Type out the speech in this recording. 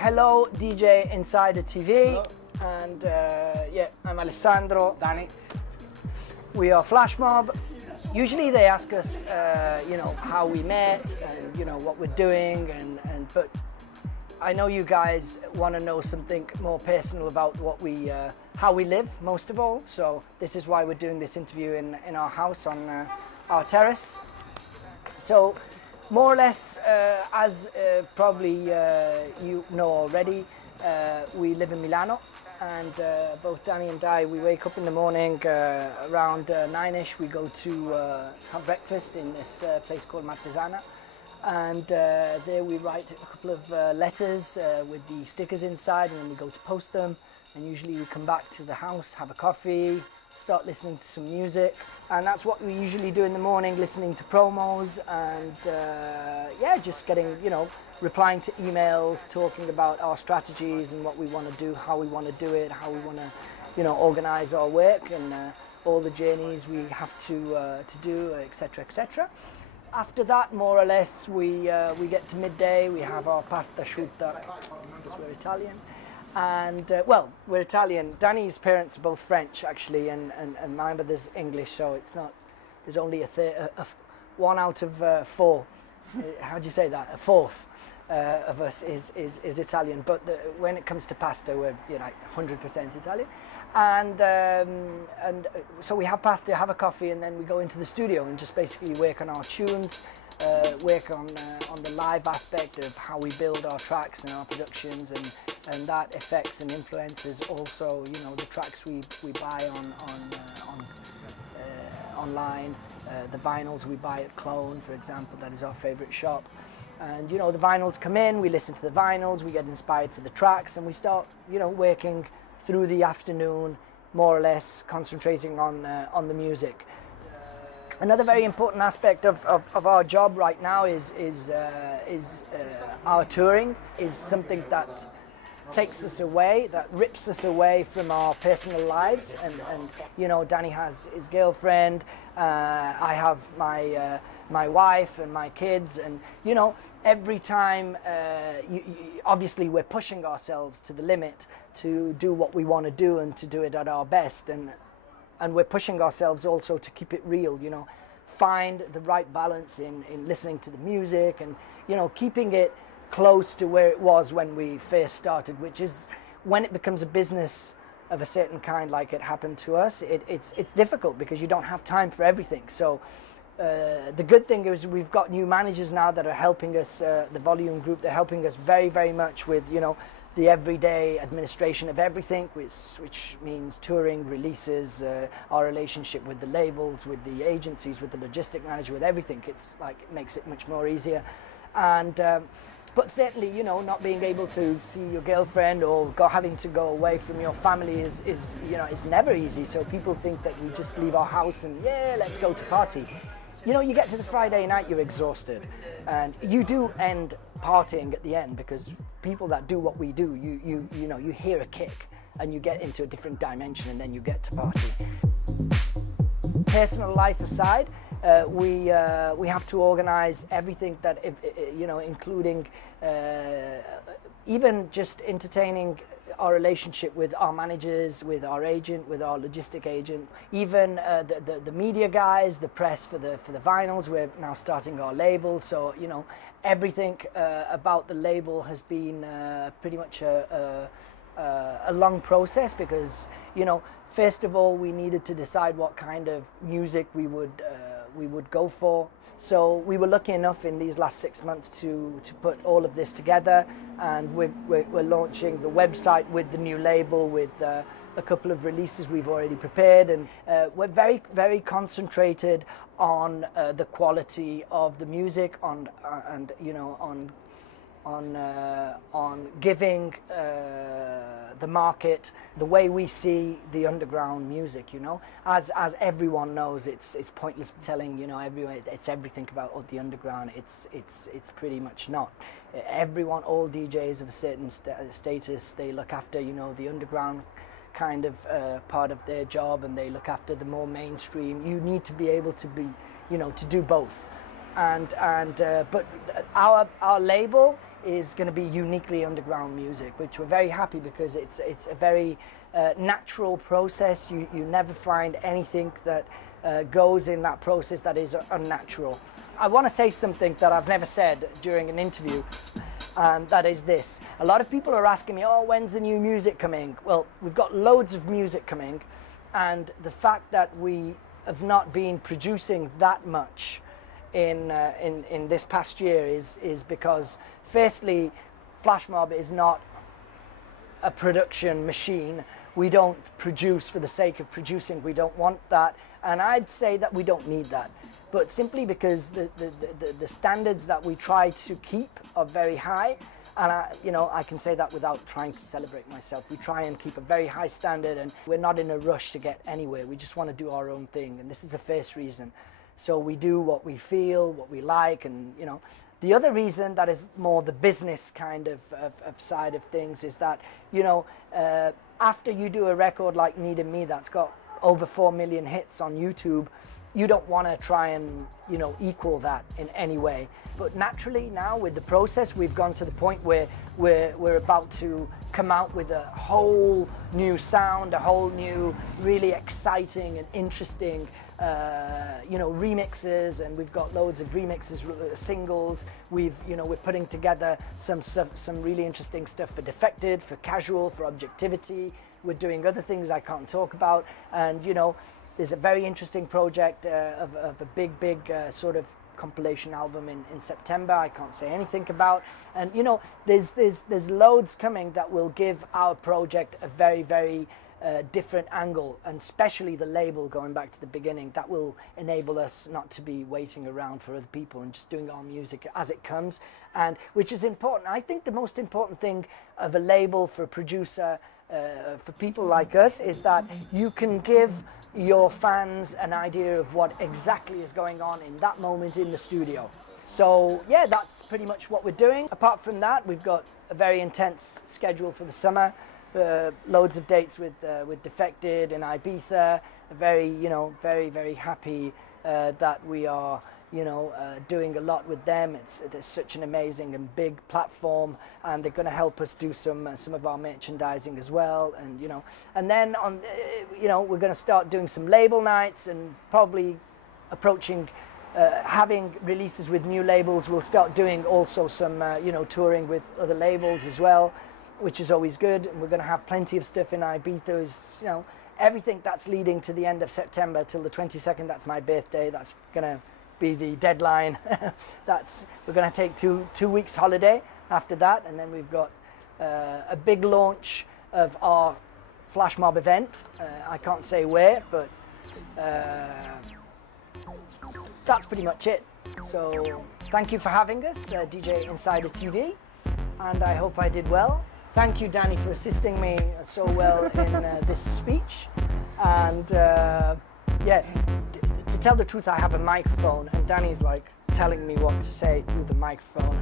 hello, DJ Insider TV. Hello. And yeah, I'm Alessandro. Danny. We are Flashmob. Usually they ask us, you know, how we met and, you know, what we're doing, but I know you guys want to know something more personal about what we, how we live, most of all. So this is why we're doing this interview in our house on our terrace. So more or less, as probably you know already, we live in Milano, and both Danny and I, we wake up in the morning around 9ish. We go to have breakfast in this place called Martesana, and there we write a couple of letters with the stickers inside, and then we go to post them. And usually we come back to the house, have a coffee, start listening to some music, and that's what we usually do in the morning, listening to promos and yeah, just getting, you know, replying to emails, talking about our strategies and what we want to do, how we want to do it, how we want to, you know, organize our work, and all the journeys we have to do, etc., etc. After that, more or less, we get to midday, we have our pasta asciutta, because we're Italian. And well, we're Italian. Danny's parents are both French, actually, and my mother's English, so it's not. There's only a 1 out of 4. How do you say that? A fourth of us is Italian. But when it comes to pasta, we're, you know, 100% Italian. And so we have pasta, have a coffee, and then we go into the studio and just basically work on our tunes. Work on the live aspect of how we build our tracks and our productions, and that affects and influences also, you know, the tracks we buy online, the vinyls we buy at Clone, for example. That is our favorite shop. And, you know, the vinyls come in, we listen to the vinyls, we get inspired for the tracks, and we start, you know, working through the afternoon, more or less concentrating on the music. Another very important aspect of our job right now is our touring. Is something that takes us away, that rips us away from our personal lives. And you know, Danny has his girlfriend, I have my wife and my kids, and you know, every time, obviously we're pushing ourselves to the limit to do what we want to do and to do it at our best, and we're pushing ourselves also to keep it real, you know, find the right balance in listening to the music, and, you know, keeping it close to where it was when we first started, which is when it becomes a business of a certain kind, like it happened to us, it's difficult because you don't have time for everything. So the good thing is we've got new managers now that are helping us, the Volume Group, they're helping us very, very much with, you know, the everyday administration of everything, which means touring, releases, our relationship with the labels, with the agencies, with the logistic manager, with everything. It's like, it makes it much more easier. And but certainly, you know, not being able to see your girlfriend or having to go away from your family is you know, it's never easy. So people think that we just leave our house and, yeah, let's go to party. You know, you get to the Friday night, you're exhausted, and you do end partying at the end, because people that do what we do, you know, you hear a kick and you get into a different dimension, and then you get to party. Personal life aside, we have to organize everything that, you know, including even just entertaining our relationship with our managers, with our agent, with our logistic agent, even the media guys, the press for the vinyls. We're now starting our label, so, you know, everything about the label has been pretty much a long process, because, you know, first of all, we needed to decide what kind of music we would go for. So we were lucky enough in these last 6 months to put all of this together, and we're launching the website with the new label, with a couple of releases we've already prepared, and we're very, very concentrated on the quality of the music, and you know, on giving the market the way we see the underground music. You know, as everyone knows, it's pointless telling, you know, everyone it's everything about the underground. It's pretty much not. Everyone, all DJs of a certain status, they look after, you know, the underground kind of part of their job, and they look after the more mainstream. You need to be able to be, you know, to do both. But our label is going to be uniquely underground music, which we're very happy because it's a very natural process. You never find anything that goes in that process that is unnatural. I want to say something that I've never said during an interview, and that is this. A lot of people are asking me, oh, when's the new music coming? Well, we've got loads of music coming, and the fact that we have not been producing that much in this past year is because, firstly, Flashmob is not a production machine. We don't produce for the sake of producing. We don't want that, and I'd say that we don't need that. But simply because the standards that we try to keep are very high, and I can say that without trying to celebrate myself. We try and keep a very high standard, and we're not in a rush to get anywhere. We just want to do our own thing, and this is the first reason. So we do what we feel, what we like, and the other reason that is more the business kind of side of things is that, after you do a record like Need Me that's got over 4 million hits on YouTube, you don't want to try and, equal that in any way. But naturally now with the process, we've gone to the point where we're about to come out with a whole new sound, a whole new, really exciting and interesting remixes, and we've got loads of remixes, singles. We're putting together some really interesting stuff for Defected, for Casual, for Objectivity. We're doing other things I can't talk about, and there's a very interesting project of a big sort of compilation album in September I can't say anything about, and there's loads coming that will give our project a very different angle, and especially the label, going back to the beginning, that will enable us not to be waiting around for other people and just doing our music as it comes, and which is important. I think the most important thing of a label for a producer, for people like us, is that you can give your fans an idea of what exactly is going on in that moment in the studio. So yeah, that's pretty much what we're doing. Apart from that, we've got a very intense schedule for the summer. Loads of dates with Defected and Ibiza. Very happy that we are doing a lot with them. It's such an amazing and big platform, and they're going to help us do some of our merchandising as well. And then we're going to start doing some label nights, and probably approaching having releases with new labels. We'll start doing also some touring with other labels as well, which is always good. And we're going to have plenty of stuff in Ibiza. Everything that's leading to the end of September till the 22nd. That's my birthday. That's going to be the deadline. We're going to take two weeks holiday after that, and then we've got a big launch of our Flashmob event. I can't say where, but that's pretty much it. So thank you for having us, DJ Insider TV, and I hope I did well. Thank you, Danny, for assisting me so well in this speech. And yeah, to tell the truth, I have a microphone, and Danny's like telling me what to say through the microphone.